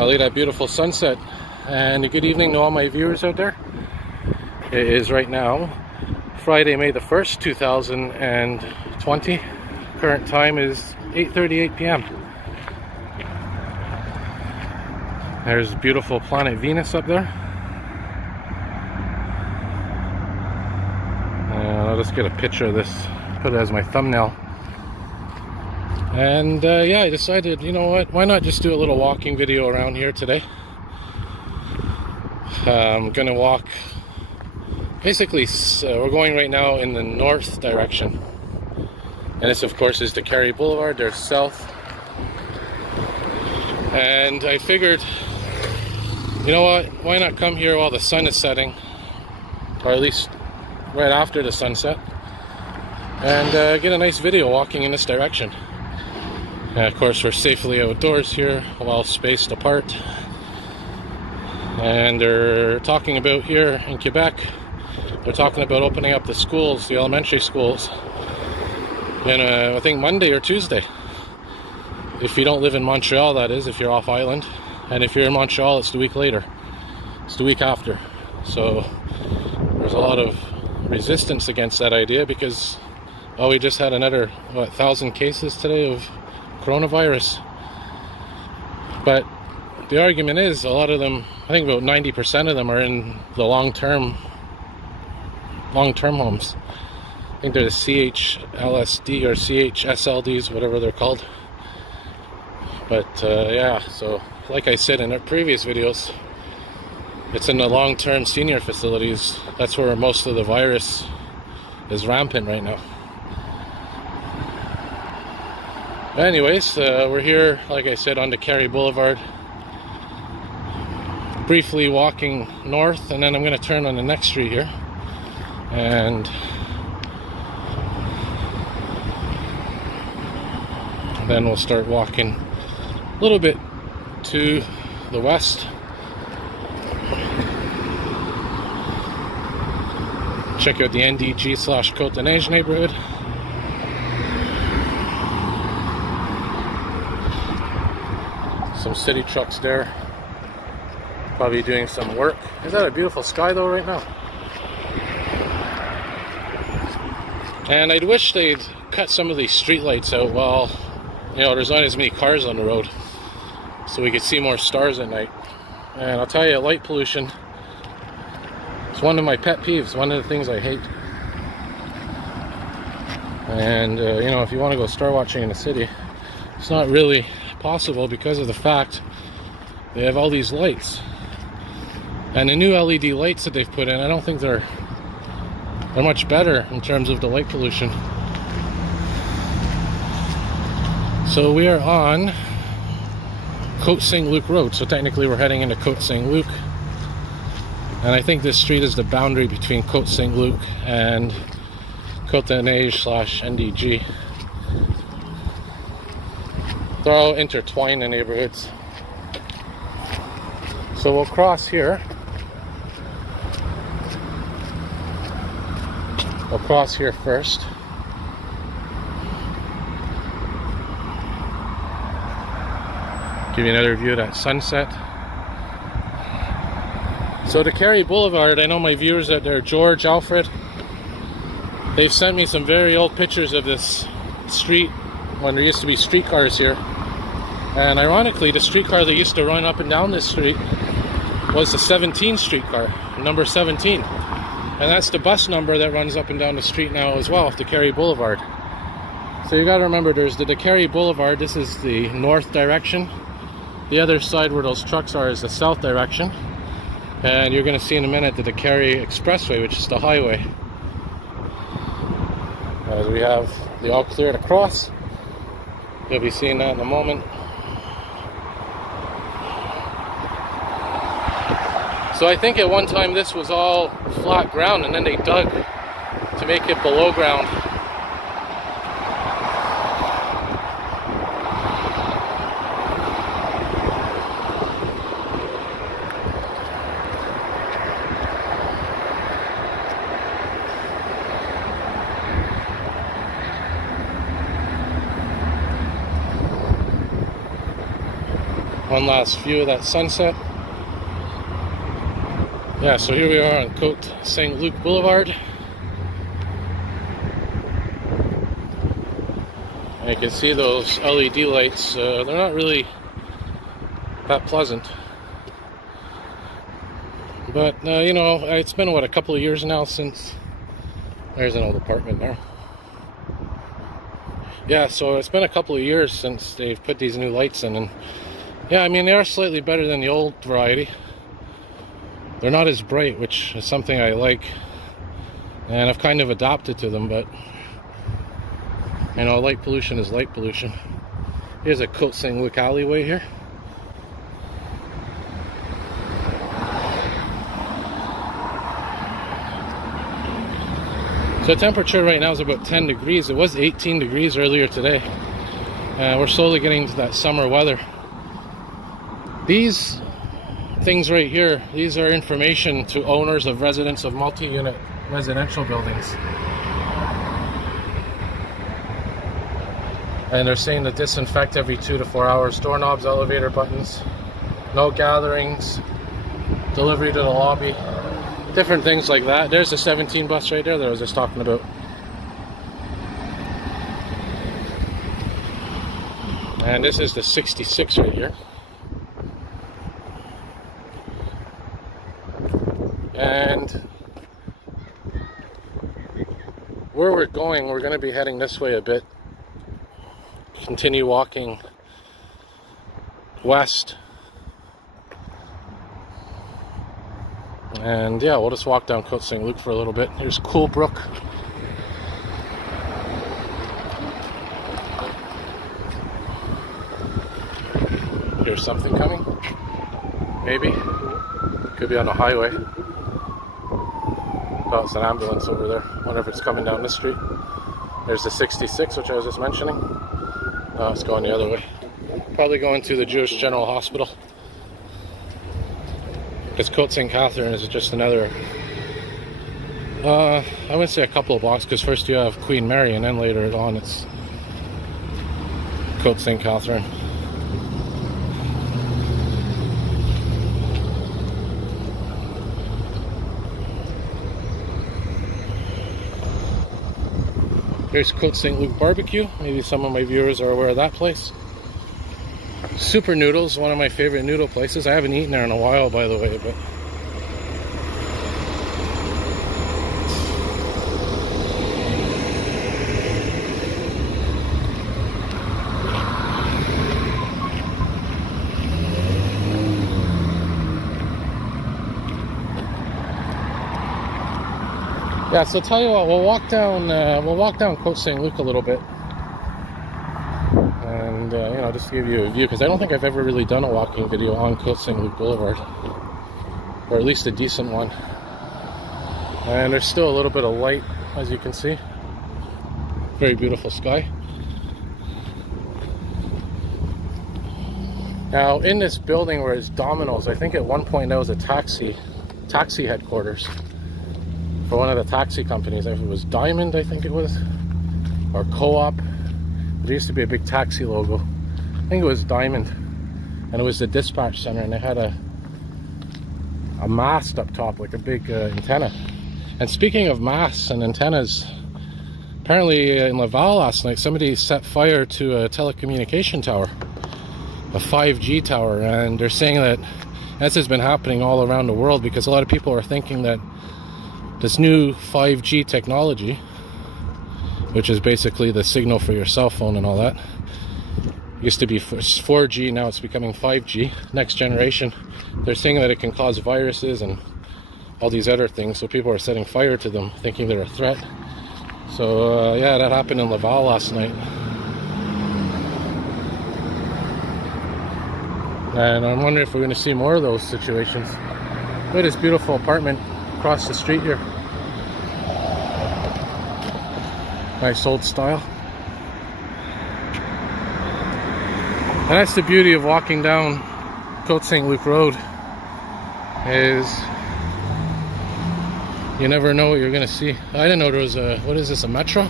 Look at that beautiful sunset, and a good evening to all my viewers out there. It is right now Friday, May the 1st, 2020. Current time is 8:38 p.m. There's beautiful planet Venus up there. I'll just get a picture of this, put it as my thumbnail. And yeah, I decided, you know what, why not just do a little walking video around here today. I'm gonna walk, basically, we're going right now in the north direction. And this, of course, is the Carey Boulevard. There's south. And I figured, you know what, why not come here while the sun is setting, or at least right after the sunset, and get a nice video walking in this direction. And of course, we're safely outdoors here, well spaced apart. And they're talking about here in Quebec, they're talking about opening up the schools, the elementary schools, in I think Monday or Tuesday. If you don't live in Montreal, that is, if you're off island. And if you're in Montreal, it's the week later. It's the week after. So there's a lot of resistance against that idea because, oh, we just had another, what, 1,000 cases today of coronavirus. But the argument is, a lot of them, I think about 90% of them are in the long-term homes. I think they're the CHLSD or CHSLDs, whatever they're called. But yeah, so like I said in our previous videos, it's in the long-term senior facilities. That's where most of the virus is rampant right now. Anyways, we're here, like I said, on the Carey Boulevard. Briefly walking north, and then I'm going to turn on the next street here. And then we'll start walking a little bit to the west. Check out the NDG/Côte Saint-Luc neighborhood. Some city trucks there, probably doing some work. Is that a beautiful sky though right now? And I'd wish they'd cut some of these street lights out while, you know, there's not as many cars on the road, so we could see more stars at night. And I'll tell you, light pollution is one of my pet peeves, one of the things I hate. And you know, if you want to go star watching in the city, it's not really possible because of the fact they have all these lights. And the new LED lights that they've put in, I don't think they're much better in terms of the light pollution. So we are on Côte Saint-Luc Road, so technically we're heading into Côte Saint-Luc. And I think this street is the boundary between Côte Saint-Luc and Côte Saint-Luc/NDG. They're all intertwined in neighborhoods. So we'll cross here. We'll cross here first. Give you another view of that sunset. So the Carey Boulevard, I know my viewers out there, George, Alfred, they've sent me some very old pictures of this street when there used to be streetcars here. And ironically, the streetcar that used to run up and down this street was the 17 streetcar, number 17. And that's the bus number that runs up and down the street now as well, the Carey Boulevard. So you gotta remember, there's the Carey Boulevard, this is the north direction. The other side where those trucks are is the south direction. And you're gonna see in a minute that the Carey Expressway, which is the highway. As we have the all clear to cross. You'll be seeing that in a moment. So I think at one time this was all flat ground, and then they dug to make it below ground. One last view of that sunset. Yeah, so here we are on Côte Saint-Luc Boulevard. And you can see those LED lights, they're not really that pleasant. But, you know, it's been, what, a couple of years now since... There's an old apartment there. Yeah, so it's been a couple of years since they've put these new lights in, and yeah, I mean, they are slightly better than the old variety. They're not as bright, which is something I like, and I've kind of adapted to them, but you know, light pollution is light pollution. Here's a Côte Saint-Luc alleyway here. So the temperature right now is about 10 degrees. It was 18 degrees earlier today. We're slowly getting to that summer weather. These things right here, these are information to owners of residents of multi-unit residential buildings. And they're saying to disinfect every 2 to 4 hours. Doorknobs, elevator buttons, no gatherings, delivery to the lobby. Different things like that. There's the 17 bus right there that I was just talking about. And this is the 66 right here. And where we're going, we're going to be heading this way a bit. Continue walking west. And yeah, we'll just walk down Côte Saint-Luc for a little bit. Here's Coolbrook. Here's something coming. Maybe. Could be on the highway. Oh, it's an ambulance over there. Wonder if it's coming down this street. There's the 66, which I was just mentioning. Oh, it's going the other way. Probably going to the Jewish General Hospital. Because Côte St. Catherine is just another, I wouldn't say a couple of blocks, because first you have Queen Mary, and then later on it's Côte St. Catherine. Here's Côte Saint-Luc Barbecue. Maybe some of my viewers are aware of that place. Super Noodles, one of my favorite noodle places. I haven't eaten there in a while, by the way, but yeah, so tell you what, we'll walk down Côte Saint-Luc a little bit. And, you know, just to give you a view, because I don't think I've ever really done a walking video on Côte Saint-Luc Boulevard. Or at least a decent one. And there's still a little bit of light, as you can see. Very beautiful sky. Now, in this building where it's Domino's, I think at one point that was a taxi headquarters for one of the taxi companies. If it was Diamond, I think it was, or Co-op. There used to be a big taxi logo. I think it was Diamond, and it was the dispatch center, and they had a mast up top, like a big antenna. And speaking of masts and antennas, apparently in Laval last night somebody set fire to a telecommunication tower, a 5G tower, and they're saying that this has been happening all around the world because a lot of people are thinking that this new 5G technology, which is basically the signal for your cell phone and all that, used to be 4G, now it's becoming 5G, next generation. They're saying that it can cause viruses and all these other things, so people are setting fire to them thinking they're a threat. So yeah, that happened in Laval last night. And I'm wondering if we're going to see more of those situations. Look at this beautiful apartment across the street here. Nice old style. And that's the beauty of walking down Côte Saint-Luc Road, is you never know what you're gonna see. I didn't know there was a, what is this, a Metro?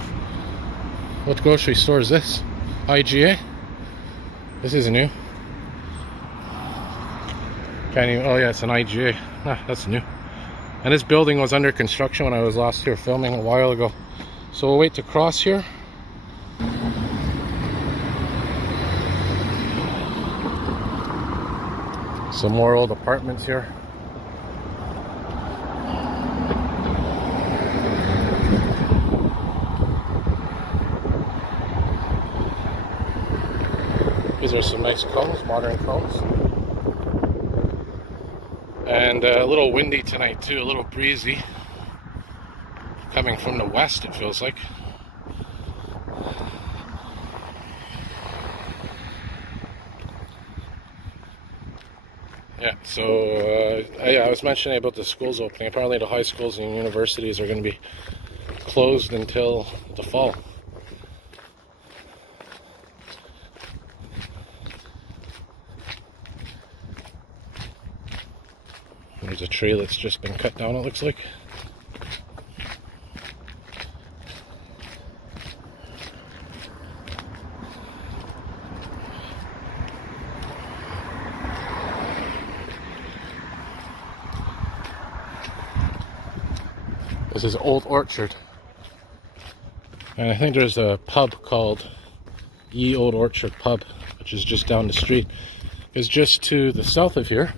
What grocery store is this? IGA? This is new. Can't even, oh yeah, it's an IGA. Ah, that's new. And this building was under construction when I was last here filming a while ago. So we'll wait to cross here. Some more old apartments here. These are some nice cones, modern cones. And a little windy tonight too, a little breezy. Coming from the west, it feels like. Yeah, so I was mentioning about the schools opening. Apparently the high schools and universities are going to be closed until the fall. There's a tree that's just been cut down, it looks like. This is Old Orchard. And I think there's a pub called Ye Old Orchard Pub, which is just down the street. Because just to the south of here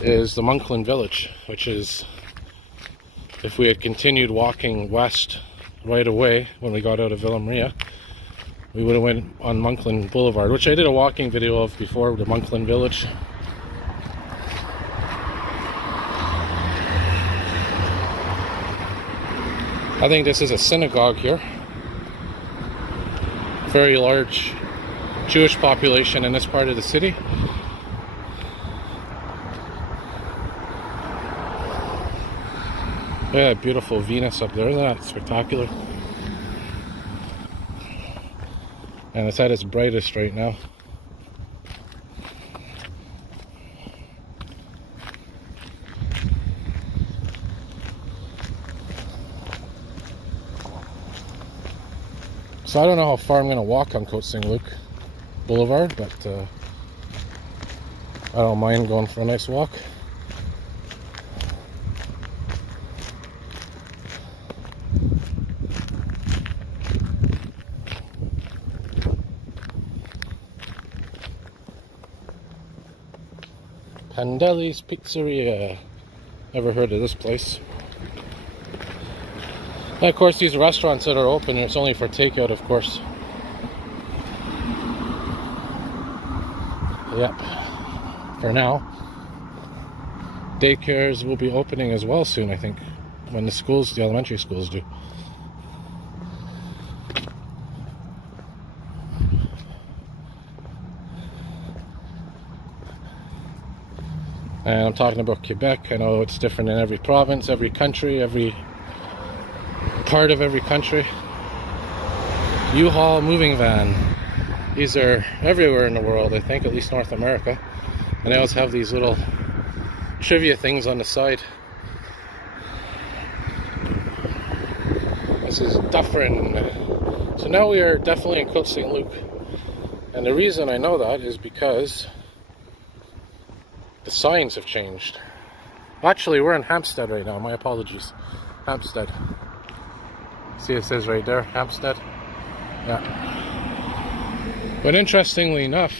is the Monkland Village, which is, if we had continued walking west right away when we got out of Villa Maria, we would have went on Monkland Boulevard, which I did a walking video of before, the Monkland Village. I think this is a synagogue here. Very large Jewish population in this part of the city. Look at that beautiful Venus up there, isn't that spectacular? And it's at its brightest right now. So I don't know how far I'm going to walk on Côte Saint-Luc Boulevard, but I don't mind going for a nice walk. Pandeli's Pizzeria. Never heard of this place. And of course, these restaurants that are open, it's only for takeout, of course. Yep. For now. Daycares will be opening as well soon, I think. When the schools, the elementary schools do. And I'm talking about Quebec. I know it's different in every province, every country, every part of every country. U-Haul moving van. These are everywhere in the world, I think, at least North America. And they always have these little trivia things on the side. This is Dufferin. So now we are definitely in Côte Saint-Luc. And the reason I know that is because the signs have changed. Actually, we're in Hampstead right now. My apologies. Hampstead. See, it says right there, Hampstead. Yeah. But interestingly enough,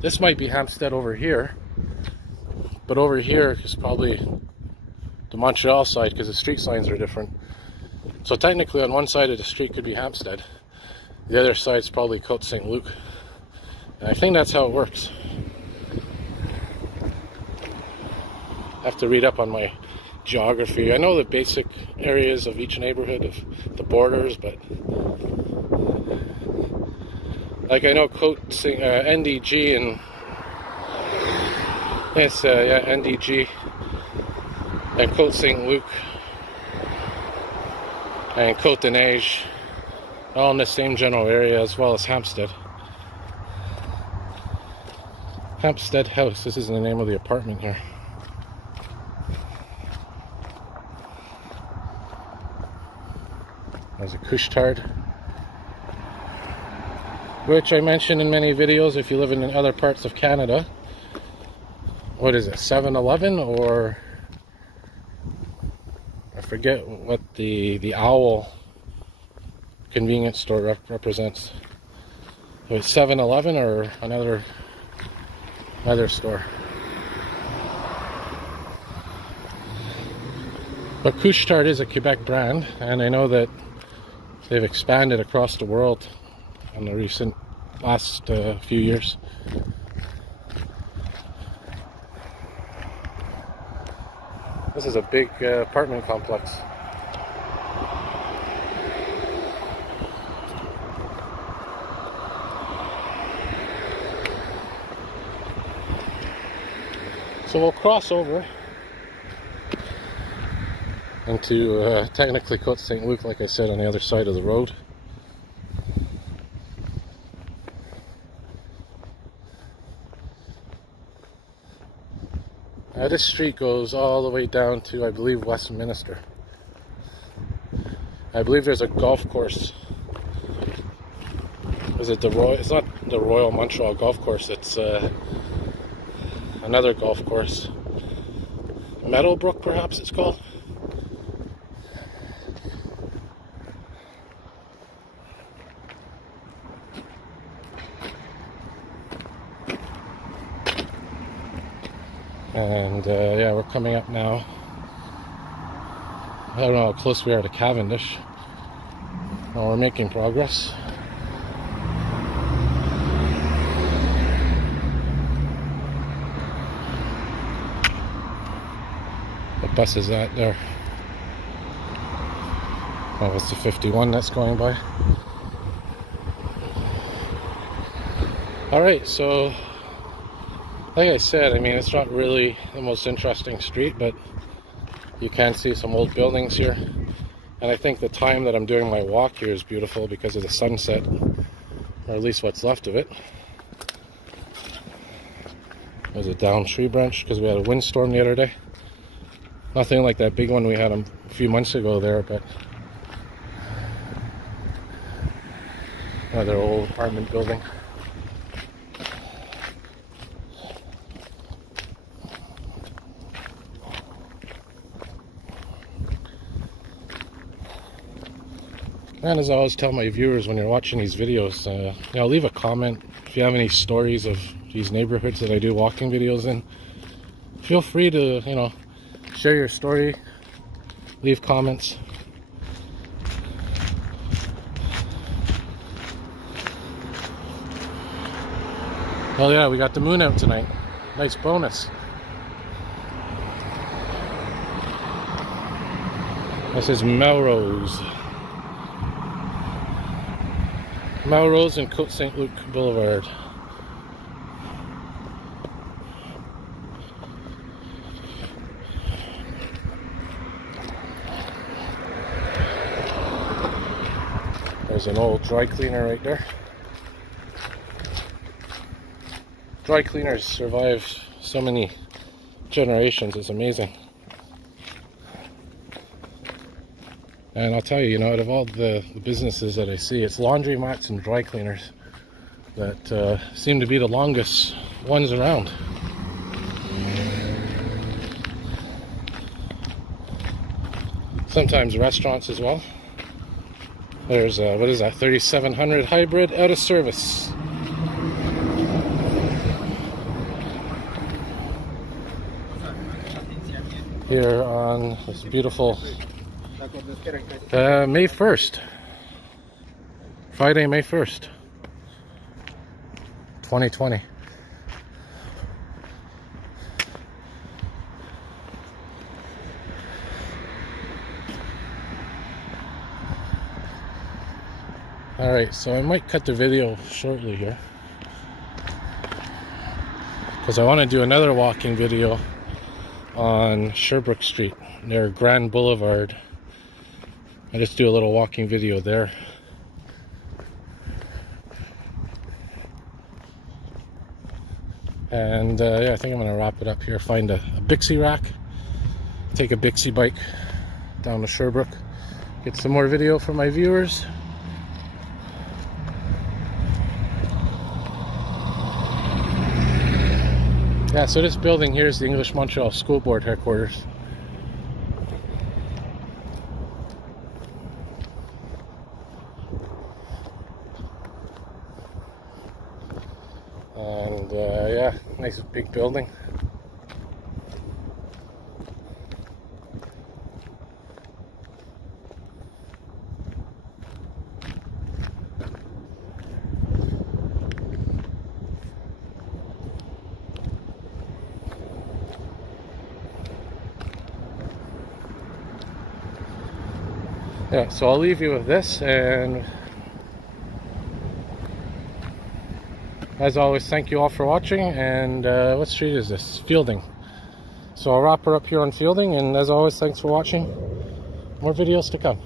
this might be Hampstead over here. But over here is probably the Montreal side because the street signs are different. So technically on one side of the street could be Hampstead. The other side's probably Côte Saint-Luc. And I think that's how it works. I have to read up on my geography. I know the basic areas of each neighborhood, of the borders, but like I know Côte Saint, NDG and yes, yeah, NDG and Côte Saint-Luc and Côte de Neige, all in the same general area, as well as Hampstead. Hampstead House. This is the name of the apartment here. There's a Couche-Tard, which I mentioned in many videos. If you live in other parts of Canada, what is it, 7-Eleven, or I forget what the owl convenience store represents. It was 7-Eleven or another store. But Couche-Tard is a Quebec brand, and I know that they've expanded across the world in the last few years. This is a big apartment complex. So we'll cross over into technically Côte Saint-Luc, like I said, on the other side of the road. This street goes all the way down to, I believe, Westminster. I believe there's a golf course. Is it the Royal? It's not the Royal Montreal Golf Course. It's another golf course. Meadowbrook, perhaps it's called. And yeah, we're coming up now. I don't know how close we are to Cavendish. Well, we're making progress. What bus is that there? Oh, it's the 51 that's going by. Alright, so like I said, I mean, it's not really the most interesting street, but you can see some old buildings here. And I think the time that I'm doing my walk here is beautiful because of the sunset, or at least what's left of it. There's a downed tree branch because we had a windstorm the other day. Nothing like that big one we had a few months ago there, but another old apartment building. And as I always tell my viewers when you're watching these videos, you know, leave a comment if you have any stories of these neighborhoods that I do walking videos in. Feel free to, you know, share your story, leave comments. Oh yeah, we got the moon out tonight. Nice bonus. This is Melrose. Melrose and Côte Saint-Luc Boulevard. There's an old dry cleaner right there. Dry cleaners survive so many generations, it's amazing. And I'll tell you, you know, out of all the businesses that I see, it's laundromats and dry cleaners that seem to be the longest ones around. Sometimes restaurants as well. There's what is that, 3700 hybrid out of service. Here on this beautiful May 1st, Friday, May 1st, 2020. Alright, so I might cut the video shortly here because I want to do another walking video on Sherbrooke Street near Grand Boulevard. I just do a little walking video there. And yeah, I think I'm going to wrap it up here. Find a Bixie rack, take a Bixie bike down to Sherbrooke, get some more video for my viewers. Yeah, so this building here is the English Montreal School Board headquarters. And yeah, nice big building. Yeah, so I'll leave you with this, and as always, thank you all for watching. And what street is this? Fielding. So I'll wrap her up here on Fielding, and as always, thanks for watching. More videos to come.